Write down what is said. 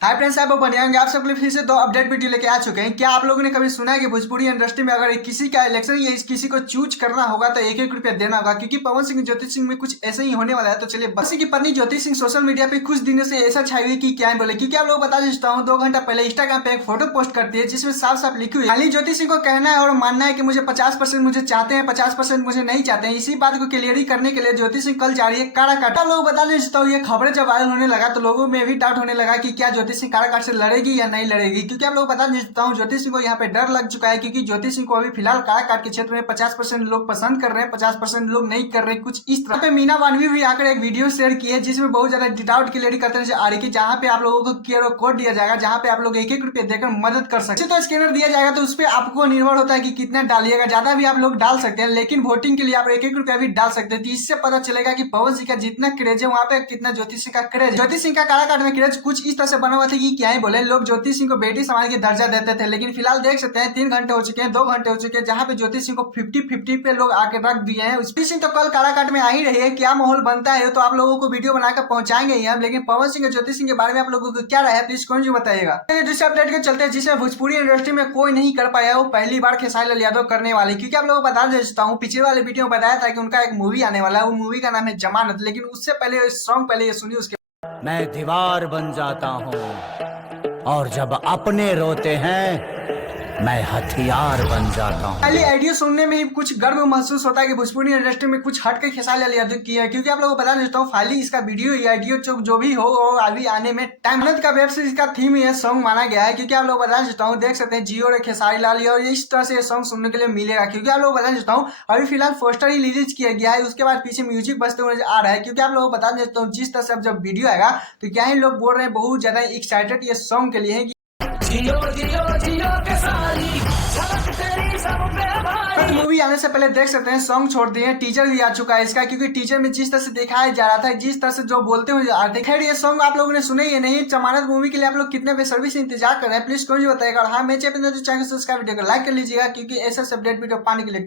Hi friends, आप बनिए होंगे। आप सब लोग फिर से दो अपडेट वीडियो लेके आ चुके हैं। क्या आप लोगों ने कभी सुना है कि भोजपुरी इंडस्ट्री में अगर किसी का इलेक्शन या किसी को चूज करना होगा तो 1-1 रुपया देना होगा? क्योंकि पवन सिंह ज्योति सिंह में कुछ ऐसे ही होने वाला है। तो चलिए, बस की पत्नी ज्योति सिंह सोशल मीडिया पे कुछ दिनों से ऐसा छाई हुई कि क्या है बोले। क्योंकि आप लोग बता देता हूँ, 2 घंटा पहले इंस्टाग्राम पे एक फोटो पोस्ट करती है जिसमें साफ साफ लिखी हुई है, खाली ज्योति सिंह को कहना है और मानना है कि मुझे 50% मुझे चाहते हैं, 50% मुझे नहीं चाहते हैं। इसी बात को क्लियर करने के लिए ज्योति सिंह कल जा रही है काराकाट। आप लोग बता देता हूँ, ये खबरें जब वायरल होने लगा तो लोगों में भी डाउट होने लगा कि क्या ज्योति सिंह काराकाट से लड़ेगी या नहीं लड़ेगी। क्योंकि आप लोग बता देता हूँ, ज्योति सिंह को यहाँ पे डर लग चुका है। क्योंकि ज्योति सिंह को अभी फिलहाल काराकाट के क्षेत्र में 50% लोग पसंद कर रहे हैं, 50% लोग नहीं कर रहे हैं। कुछ इस तरह पे मीना वानवी भी आकर एक वीडियो शेयर की है जिसमें बहुत ज्यादा डाउट क्लियर करते हैं आ रही है, जहाँ पे आप लोगों को क्यूआर कोड दिया जाएगा, जहाँ पे आप लोग 1-1 रुपया देकर मदद कर सकते हैं। तो स्कैनर दिया जाएगा, तो उस पर आपको निर्भर होता है कि कितना डालिएगा। ज्यादा भी आप लोग डाल सकते हैं, लेकिन वोटिंग के लिए आप 1-1 रुपया भी डाल सकते हैं। तो इससे पता चलेगा कि पवन सिंह का जितना क्रेज है वहाँ पे कितना ज्योति सिंह का क्रेज। ज्योति सिंह का काराकाट में क्रेज कुछ इस तरह से बना हुआ था कि क्या ही बोले, लोग ज्योति सिंह को बेटी समाज के दर्जा देते थे। लेकिन फिलहाल देख सकते हैं 3 घंटे हो चुके हैं, 2 घंटे हो चुके हैं, जहाँ पे ज्योति सिंह को 50-50 पे लोग आके रख दिए हैं। ज्योति सिंह तो कल काराकाट में आ ही रही है। क्या माहौल बनता है तो आप लोगों को वीडियो बनाकर पहुंचाएंगे ही हम। लेकिन पवन सिंह और ज्योति सिंह के बारे में आप लोगों को क्या राय है, प्लीज कौन जी बताइएगा। दूसरे अपडेट के चलते जिसे भोजपुरी इंडस्ट्री में कोई नहीं कर पाया, वो पहली बार खेसारी लाल यादव करने वाले। क्योंकि आप लोगों को बता देता हूँ, पिछले वाले वीडियो में बताया था कि उनका एक मूवी आने वाला है, वो मूवी का नाम है जमानत। लेकिन उससे पहले सॉन्ग पहले ये सुनिए, उसके मैं दीवार बन जाता हूँ और जब अपने रोते हैं मैं हथियार बन जाता हूँ। पहले आइडिया सुनने में ही कुछ गर्व महसूस होता है कि भोजपुरी इंडस्ट्री में कुछ हट के खेसारी लाल यादव की है। क्योंकि आप लोगों को बता देता हूँ, फाइनली इसका वीडियो या ऑडियो जो भी हो वो अभी आने में टाइम का वेब सीरीज का थीम ये सॉन्ग माना गया है। क्योंकि आप लोग बता देता हूँ, देख सकते हैं जियो और खेसारी लाल और इस तरह से ये सॉन्ग सुनने के लिए मिलेगा। क्योंकि आप लोग बता देता हूँ, अभी फिलहाल पोस्टर ही रिलीज किया गया है, उसके बाद पीछे म्यूजिक बजते हुए आ रहा है। क्योंकि आप लोगों को बता देता हूँ, जिस तरह से अब जब वीडियो आएगा तो क्या ही लोग बोल रहे हैं, बहुत ज्यादा एक्साइटेड ये सॉन्ग के लिए है। मूवी आने से पहले देख सकते हैं सॉन्ग छोड़ दिए, टीजर भी आ चुका है इसका। क्योंकि टीजर में जिस तरह से दिखाया जा रहा था, जिस तरह से जो बोलते हुए खैर ये सॉन्ग आप लोगों ने सुने ही नहीं। जमानत मूवी के लिए आप लोग कितने बेसब्री से इंतजार कर रहे हैं, प्लीज कौन बताएगा। हाँ, मैं चैनल सब्सक्राइब वीडियो को लाइक कर लीजिएगा, क्योंकि ऐसा अपडेट वीडियो पाने के लिए